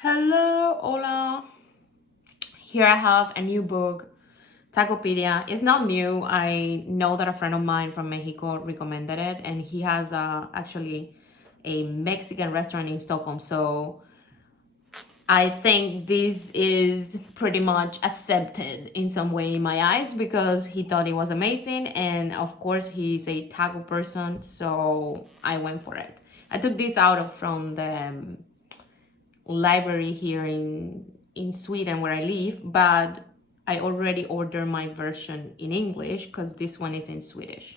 Hello, hola. Here I have a new book, Tacopedia. It's not new. I know that a friend of mine from Mexico recommended it, and he has actually a Mexican restaurant in Stockholm. So I think this is pretty much accepted in some way in my eyes because he thought it was amazing. And of course, he's a taco person. So I went for it. I took this out of from the library here in Sweden where I live, but I already ordered my version in English because this one is in Swedish.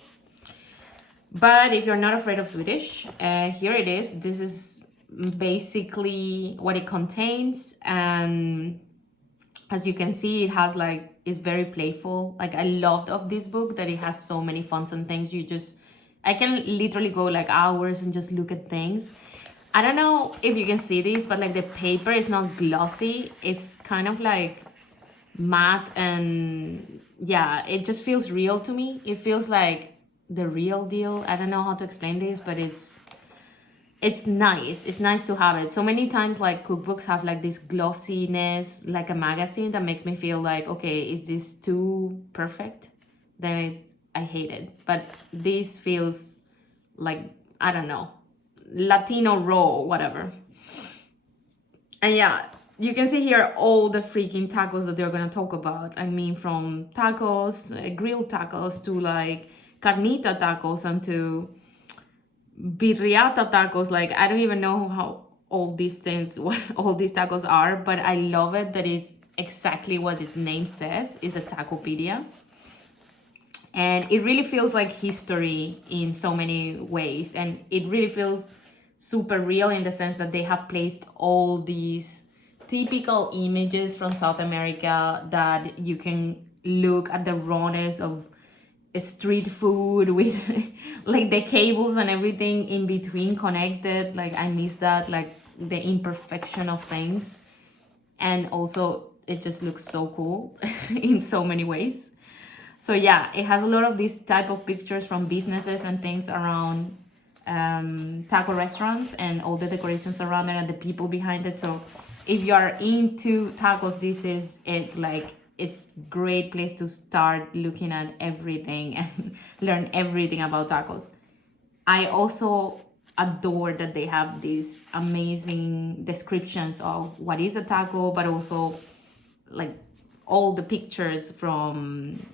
But if you're not afraid of Swedish, here it is. This is basically what it contains, and as you can see, it has like, it's very playful. Like, I loved of this book that it has so many funs and things. I can literally go like hours and just look at things. I don't know if you can see this, but like the paper is not glossy. It's kind of like matte, and yeah, it just feels real to me. It feels like the real deal. I don't know how to explain this, but it's nice. It's nice to have it. So many times like cookbooks have like this glossiness, like a magazine, that makes me feel like, okay, is this too perfect? Then I hate it. But this feels like, I don't know, Latino raw, whatever. And yeah, you can see here all the freaking tacos that they're gonna talk about. I mean, from tacos, grilled tacos, to like carnita tacos, and to birriata tacos. Like, I don't even know how all these things, what all these tacos are, but I love it that is exactly what its name says, is a tacopedia. And it really feels like history in so many ways, and it really feels super real in the sense that they have placed all these typical images from South America, that you can look at the rawness of street food with like the cables and everything in between connected. Like, I miss that, like the imperfection of things. And also it just looks so cool in so many ways. So yeah, it has a lot of these type of pictures from businesses and things around taco restaurants, and all the decorations around it and the people behind it. So if you are into tacos, this is it. Like, it's great place to start looking at everything and learn everything about tacos. I also adore that they have these amazing descriptions of what is a taco, but also like all the pictures from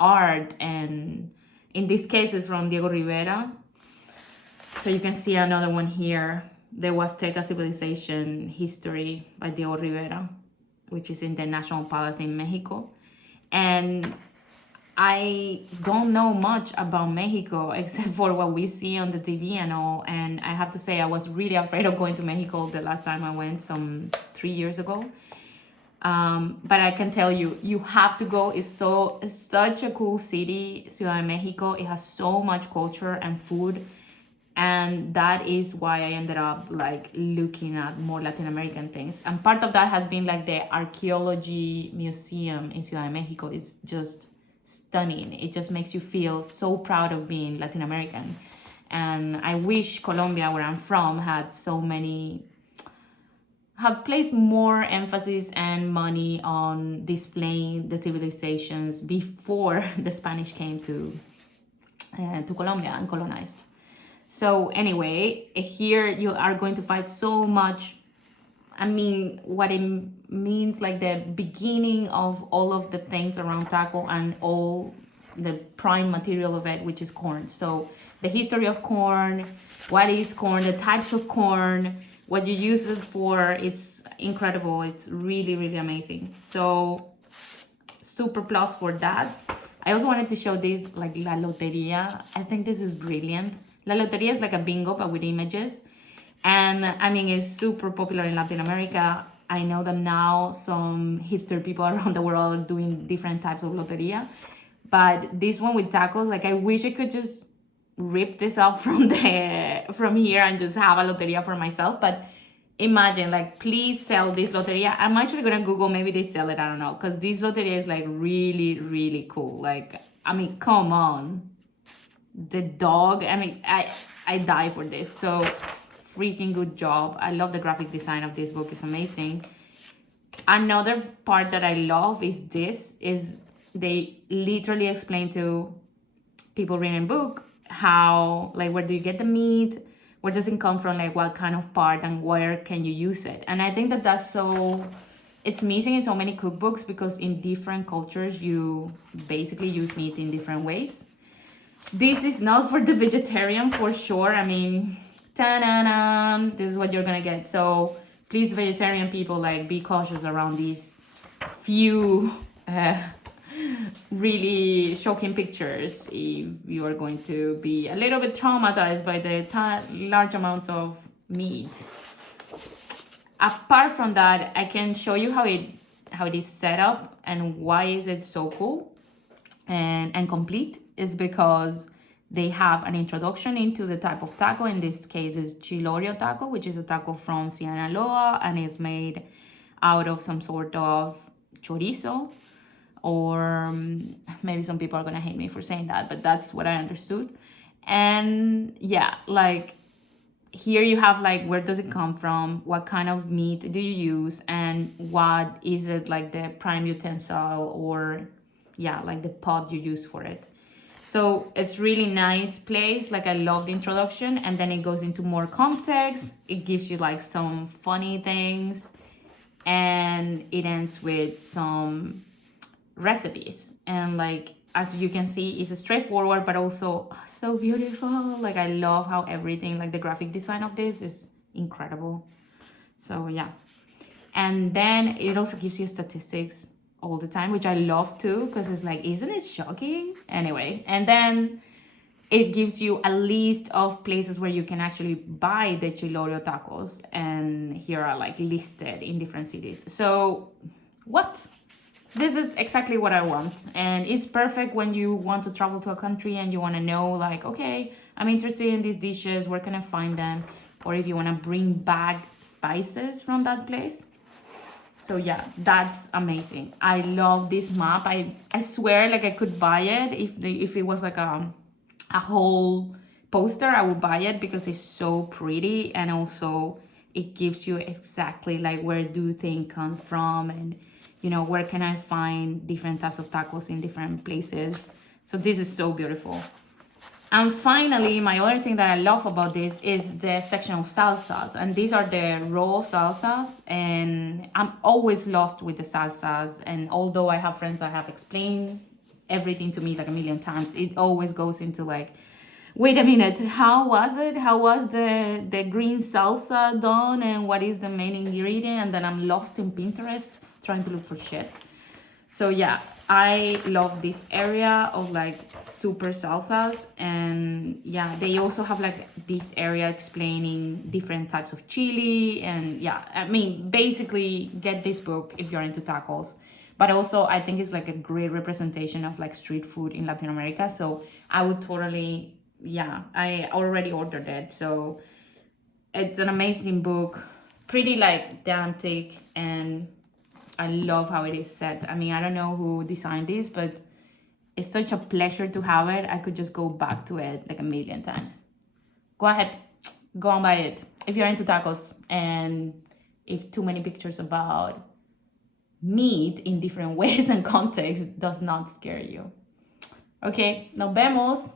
art, and in this case is from Diego Rivera. So you can see another one here, the Huasteca Civilization History by Diego Rivera, which is in the National Palace in Mexico. And I don't know much about Mexico except for what we see on the TV and all. And I have to say, I was really afraid of going to Mexico the last time I went, some 3 years ago. But I can tell you, you have to go. It's such a cool city, Ciudad de Mexico. It has so much culture and food. And that is why I ended up like looking at more Latin American things. And part of that has been like the archaeology museum in Ciudad de Mexico. It's just stunning. It just makes you feel so proud of being Latin American. And I wish Colombia, where I'm from, had placed more emphasis and money on displaying the civilizations before the Spanish came to Colombia and colonized. So anyway, here you are going to find so much. I mean, what it means, like the beginning of all of the things around taco and all the prime material of it, which is corn. So the history of corn, what is corn, the types of corn, what you use it for. It's incredible. It's really, really amazing. So super plus for that. I also wanted to show this, like La Loteria. I think this is brilliant. La Loteria is like a bingo, but with images. And I mean, it's super popular in Latin America. I know that now some hipster people around the world are doing different types of loteria. But this one with tacos, like, I wish I could just rip this off from here and just have a loteria for myself. But imagine, like, please sell this loteria. I'm actually gonna Google, maybe they sell it, I don't know, because this loteria is like really, really cool. Like, I mean, come on. The dog, I mean, I die for this. So freaking good job. I love the graphic design of this book. It's amazing. Another part that I love is they literally explain to people reading book how, like, where do you get the meat, where does it come from, like what kind of part, and where can you use it. And I think that that's so, it's missing in so many cookbooks, because in different cultures you basically use meat in different ways. This is not for the vegetarian for sure. I mean, ta-da-da, this is what you're gonna get. So please, vegetarian people, like, be cautious around these few really shocking pictures if you are going to be a little bit traumatized by the large amounts of meat. Apart from that, I can show you how it is set up and why is it so cool and complete. Is because they have an introduction into the type of taco. In this case is chilorio taco, which is a taco from Sinaloa and is made out of some sort of chorizo, or maybe some people are gonna hate me for saying that, but that's what I understood. And yeah, like, here you have, like, where does it come from, what kind of meat do you use, and what is it, like, the prime utensil, or yeah, like the pot you use for it. So it's really nice place. Like, I love the introduction, and then it goes into more context. It gives you like some funny things, and it ends with some recipes. And like, as you can see, it's straightforward, but also so beautiful. Like, I love how everything, like the graphic design of this is incredible. So yeah. And then it also gives you statistics all the time, which I love too, because it's like, isn't it shocking? Anyway, and then it gives you a list of places where you can actually buy the chilorio tacos, and here are like listed in different cities. So what? This is exactly what I want, and it's perfect when you want to travel to a country and you want to know, like, okay, I'm interested in these dishes, where can I find them? Or if you want to bring back spices from that place. So yeah, that's amazing. I love this map. I swear, like, I could buy it if it was like a whole poster. I would buy it because it's so pretty, and also it gives you exactly like where do things come from, and you know, where can I find different types of tacos in different places. So this is so beautiful. And finally, my other thing that I love about this is the section of salsas. And these are the raw salsas. And I'm always lost with the salsas. And although I have friends that have explained everything to me like a million times, it always goes into like, wait a minute, how was it? How was the green salsa done? And what is the main ingredient? And then I'm lost in Pinterest trying to look for shit. So yeah, I love this area of like super salsas. And yeah, they also have like this area explaining different types of chili. And yeah, I mean, basically get this book if you're into tacos. But also I think it's like a great representation of like street food in Latin America. So I would totally, yeah, I already ordered it. So it's an amazing book, pretty like damn thick, and I love how it is set. I mean, I don't know who designed this, but it's such a pleasure to have it. I could just go back to it like a million times. Go ahead, go and buy it if you're into tacos, and if too many pictures about meat in different ways and contexts does not scare you. Okay, nos vemos.